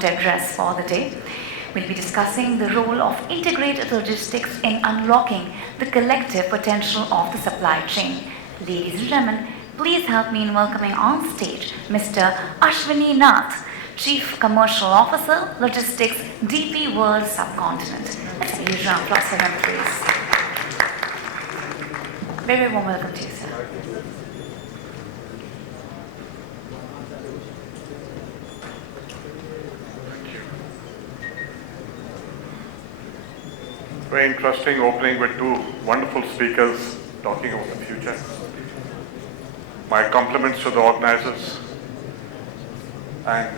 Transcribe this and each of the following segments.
address for the day. We'll be discussing the role of integrated logistics in unlocking the collective potential of the supply chain. Ladies and gentlemen, please help me in welcoming on stage Mr. Ashwani Nath, Chief Commercial Officer, Logistics, DP World Subcontinent. Let's give a huge round of applause for him, please. Very warm welcome to you, sir. Very interesting opening with two wonderful speakers talking about the future. My compliments to the organizers and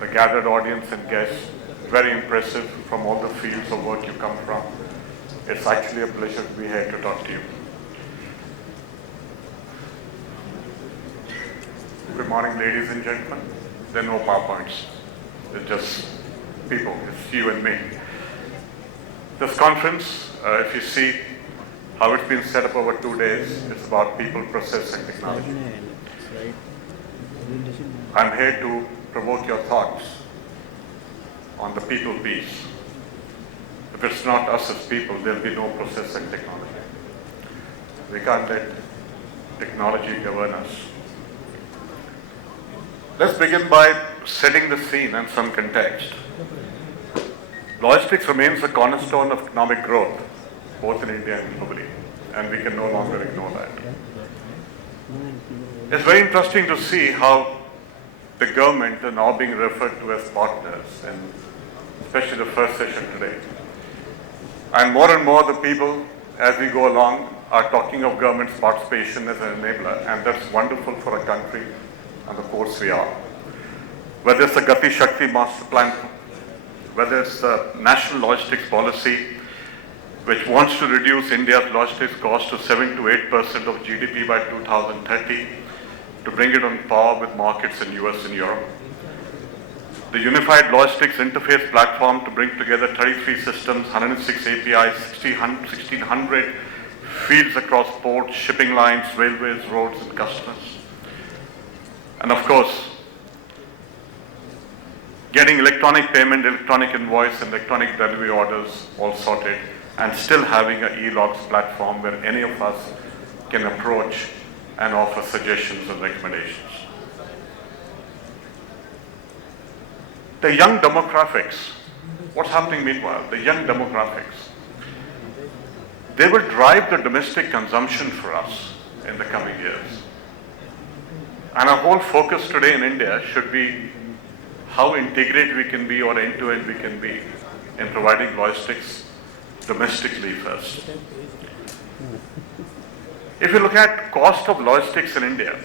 the gathered audience and guests. Very impressive from all the fields of work you come from. It's actually a pleasure to be here to talk to you. Good morning, ladies and gentlemen. There are no PowerPoints. It's just people. It's you and me. This conference, if you see how it's been set up over 2 days, it's about people, process, and technology. I'm here to provoke your thoughts on the people piece. If it's not us as people, there'll be no process and technology. We can't let technology govern us. Let's begin by setting the scene and some context. Logistics remains a cornerstone of economic growth, both in India and globally, and we can no longer ignore that. It's very interesting to see how the government are now being referred to as partners, and especially the first session today. And more the people, as we go along, are talking of government's participation as an enabler, and that's wonderful for a country on the course we are. Whether it's the Gati Shakti Master Plan, whether it's the National Logistics Policy, which wants to reduce India's logistics cost to 7 to 8% of GDP by 2030, to bring it on par with markets in US and Europe. The Unified Logistics Interface Platform to bring together 33 systems, 106 APIs, 1,600 fields across ports, shipping lines, railways, roads, and customers. And of course, getting electronic payment, electronic invoice, and electronic delivery orders all sorted, and still having an e-logs platform where any of us can approach and offer suggestions and recommendations. The young demographics, what's happening meanwhile? The young demographics, they will drive the domestic consumption for us in the coming years. And our whole focus today in India should be how integrated we can be or end-to-end we can be in providing logistics domestically first. If you look at cost of logistics in India,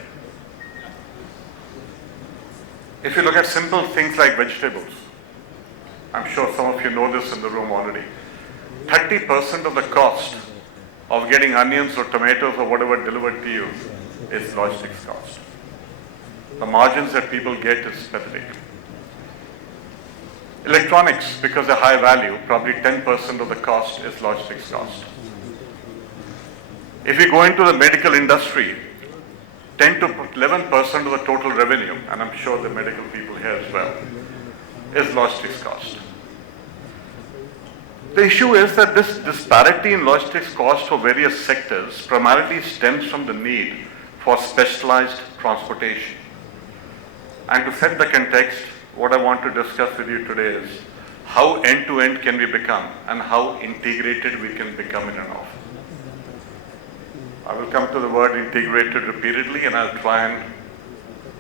if you look at simple things like vegetables, I'm sure some of you know this in the room already, 30% of the cost of getting onions or tomatoes or whatever delivered to you is logistics cost. The margins that people get is pathetic. Electronics, because they're high value, probably 10% of the cost is logistics cost. If you go into the medical industry, 10 to 11% of the total revenue, and I'm sure the medical people here as well, is logistics cost. The issue is that this disparity in logistics cost for various sectors primarily stems from the need for specialized transportation. And to set the context, what I want to discuss with you today is how end-to-end can we become and how integrated we can become in and of. I will come to the word integrated repeatedly, and I'll try and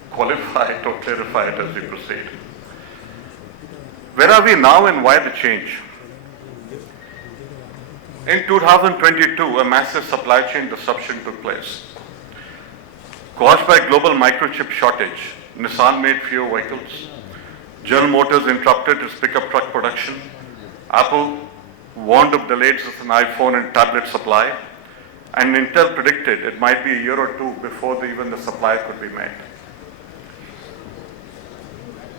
qualify it or clarify it as we proceed. Where are we now and why the change? In 2022, a massive supply chain disruption took place. Caused by global microchip shortage, Nissan made fewer vehicles. General Motors interrupted its pickup truck production. Apple warned of delays in iPhone and tablet supply. And Intel predicted it might be a year or two before even the supply could be made.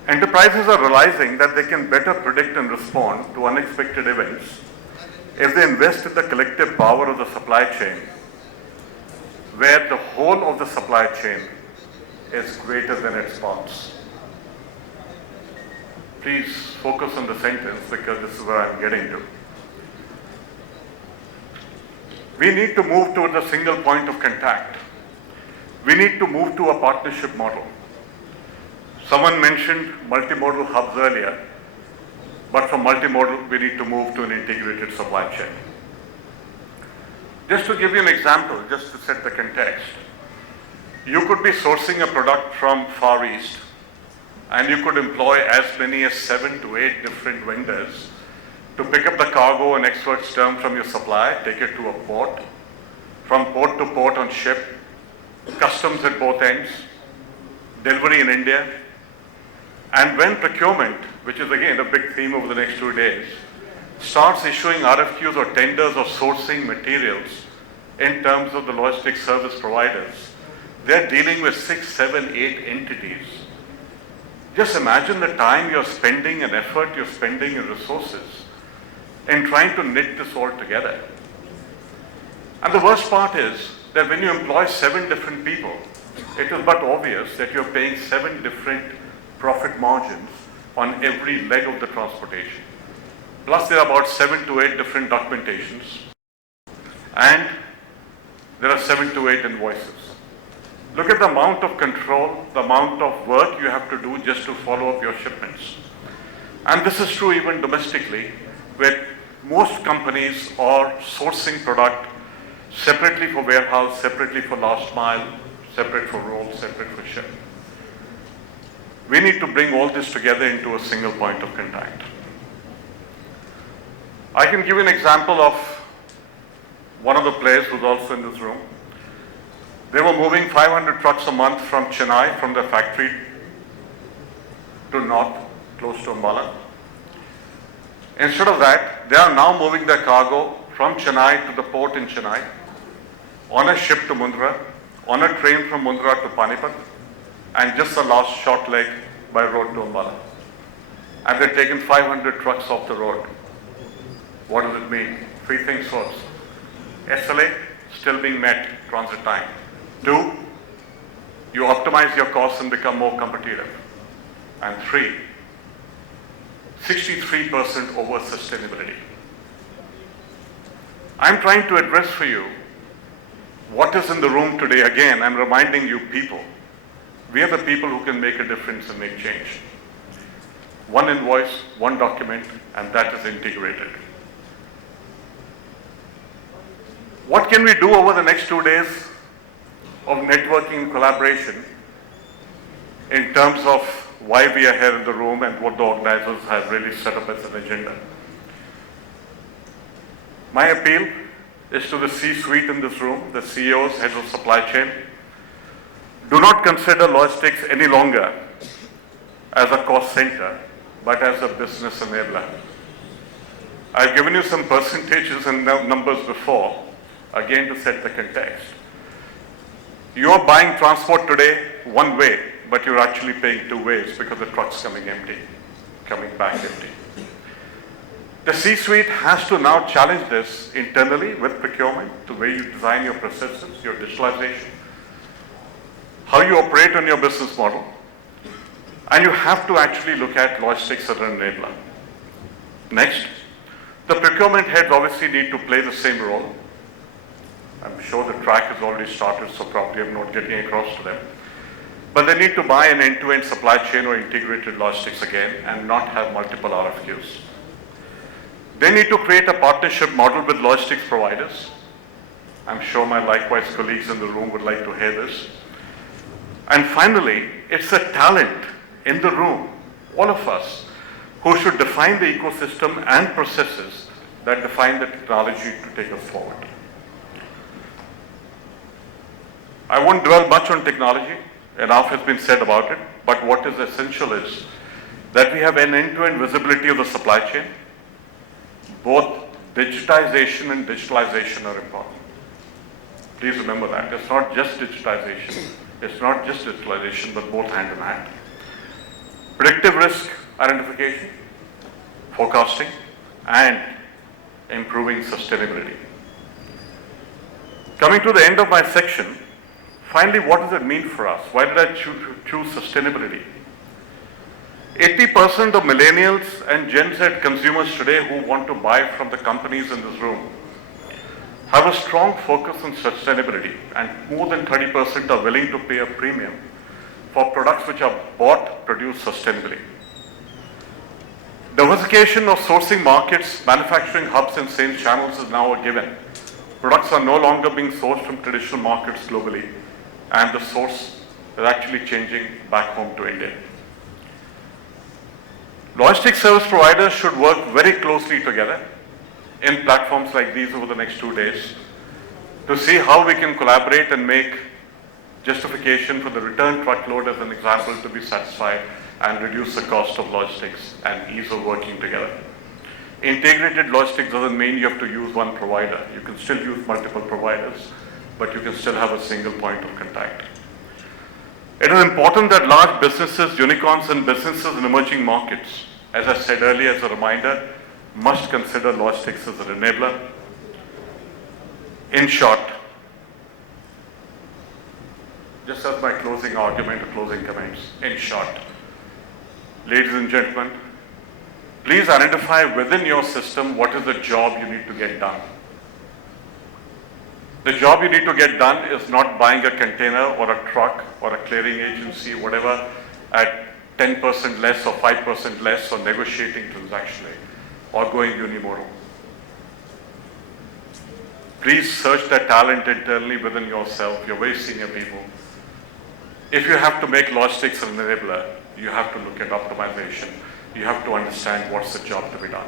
Enterprises are realizing that they can better predict and respond to unexpected events if they invest in the collective power of the supply chain, where the whole of the supply chain is greater than its parts. Please focus on the sentence because this is where I'm getting to. We need to move towards a single point of contact. We need to move to a partnership model. Someone mentioned multimodal hubs earlier, but from multimodal, we need to move to an integrated supply chain. Just to give you an example, just to set the context, you could be sourcing a product from Far East, and you could employ as many as 7 to 8 different vendors to pick up the cargo in expert's term from your supplier, take it to a port, from port to port on ship, customs at both ends, delivery in India, and when procurement, which is again a big theme over the next 2 days, starts issuing RFQs or tenders of sourcing materials in terms of the logistics service providers, they're dealing with 6, 7, 8 entities. Just imagine the time you're spending and effort you're spending and resources in trying to knit this all together. And the worst part is that when you employ 7 different people, it is but obvious that you're paying 7 different profit margins on every leg of the transportation. Plus there are about 7 to 8 different documentations, and there are 7 to 8 invoices. Look at the amount of control, the amount of work you have to do just to follow up your shipments. And this is true even domestically, where most companies are sourcing product separately for warehouse, separately for last mile, separate for roll, separate for ship. We need to bring all this together into a single point of contact. I can give you an example of one of the players who's also in this room. They were moving 500 trucks a month from Chennai, from their factory to north, close to Ambala. Instead of that, they are now moving their cargo from Chennai to the port in Chennai, on a ship to Mundra, on a train from Mundra to Panipat, and just the last short leg by road to Ambala. And they've taken 500 trucks off the road. What does it mean? 3 things first. SLA still being met, transit time. 2, you optimize your costs and become more competitive. And 3, 63% over sustainability. I'm trying to address for you what is in the room today. Again, I'm reminding you people. We are the people who can make a difference and make change. 1 invoice, 1 document, and that is integrated. What can we do over the next 2 days of networking and collaboration in terms of why we are here in the room and what the organizers have really set up as an agenda? My appeal is to the C-suite in this room, the CEOs, heads of supply chain. Do not consider logistics any longer as a cost center, but as a business enabler. I've given you some percentages and numbers before, again to set the context. You're buying transport today 1 way, but you're actually paying 2 ways because the truck's coming empty, coming back empty. The C-suite has to now challenge this internally with procurement, the way you design your processes, your digitalization, how you operate on your business model, and you have to actually look at logistics as an enabler. Next, the procurement heads obviously need to play the same role. I'm sure the track has already started, so probably I'm not getting across to them. But they need to buy an end-to-end supply chain or integrated logistics again and not have multiple RFQs. They need to create a partnership model with logistics providers. I'm sure my likewise colleagues in the room would like to hear this. And finally, it's the talent in the room, all of us, who should define the ecosystem and processes that define the technology to take us forward. I won't dwell much on technology, enough has been said about it, but what is essential is that we have an end-to-end visibility of the supply chain. Both digitization and digitalization are important. Please remember that. It's not just digitization, it's not just digitalization, but both hand in hand. Predictive risk identification, forecasting, and improving sustainability. Coming to the end of my section, finally, what does it mean for us? Why did I choose sustainability? 80% of millennials and Gen Z consumers today who want to buy from the companies in this room have a strong focus on sustainability, and more than 30% are willing to pay a premium for products which are bought, produced sustainably. Diversification of sourcing markets, manufacturing hubs and sales channels is now a given. Products are no longer being sourced from traditional markets globally, and the source is actually changing back home to India. Logistics service providers should work very closely together in platforms like these over the next 2 days to see how we can collaborate and make justification for the return truckload as an example to be satisfied and reduce the cost of logistics and ease of working together. Integrated logistics doesn't mean you have to use one provider. You can still use multiple providers, but you can still have a single point of contact. It is important that large businesses, unicorns and businesses in emerging markets, as I said earlier as a reminder, must consider logistics as an enabler. In short, just as my closing argument or closing comments, in short, ladies and gentlemen, please identify within your system what is the job you need to get done. The job you need to get done is not buying a container or a truck or a clearing agency, whatever, at 10% less or 5% less, or negotiating transactionally or going unimodal. Please search that talent internally within yourself. You're very senior people. If you have to make logistics an enabler, you have to look at optimization. You have to understand what's the job to be done.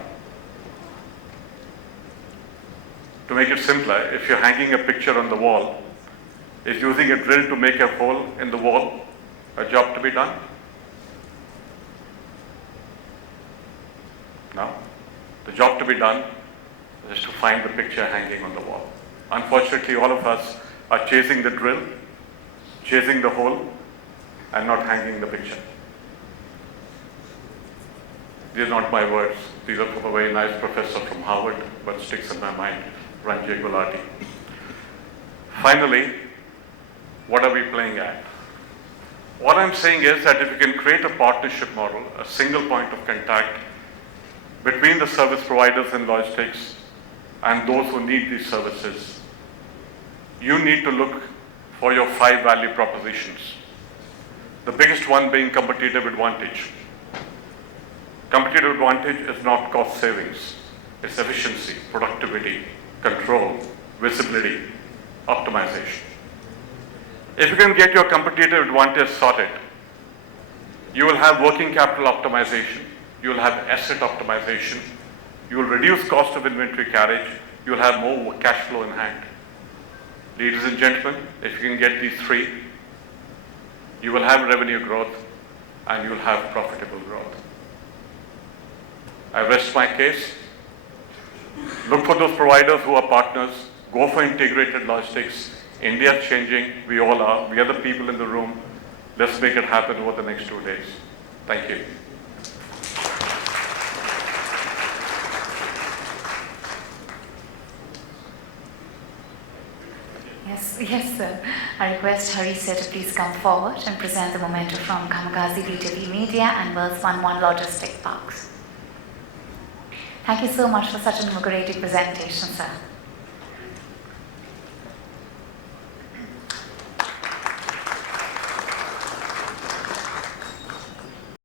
To make it simpler, if you're hanging a picture on the wall, is using a drill to make a hole in the wall a job to be done? No. The job to be done is to find the picture hanging on the wall. Unfortunately, all of us are chasing the drill, chasing the hole, and not hanging the picture. These are not my words. These are from a very nice professor from Harvard, but sticks in my mind, Ranjay Gulati. Finally, what are we playing at? What I'm saying is that if you can create a partnership model, a single point of contact between the service providers in logistics and those who need these services, you need to look for your 5 value propositions. The biggest one being competitive advantage. Competitive advantage is not cost savings. It's efficiency, productivity, control, visibility, optimization. If you can get your competitive advantage sorted, you will have working capital optimization, you will have asset optimization, you will reduce cost of inventory carriage, you will have more cash flow in hand. Ladies and gentlemen, if you can get these 3, you will have revenue growth and you will have profitable growth. I rest my case. Look for those providers who are partners. Go for integrated logistics. India is changing. We all are. We are the people in the room. Let's make it happen over the next 2 days. Thank you. Yes, sir. I request Hari sir to please come forward and present the memento from Kamikaze B2B Media and World's 11 Logistic Parks. Thank you so much for such an inaugurating presentation, sir.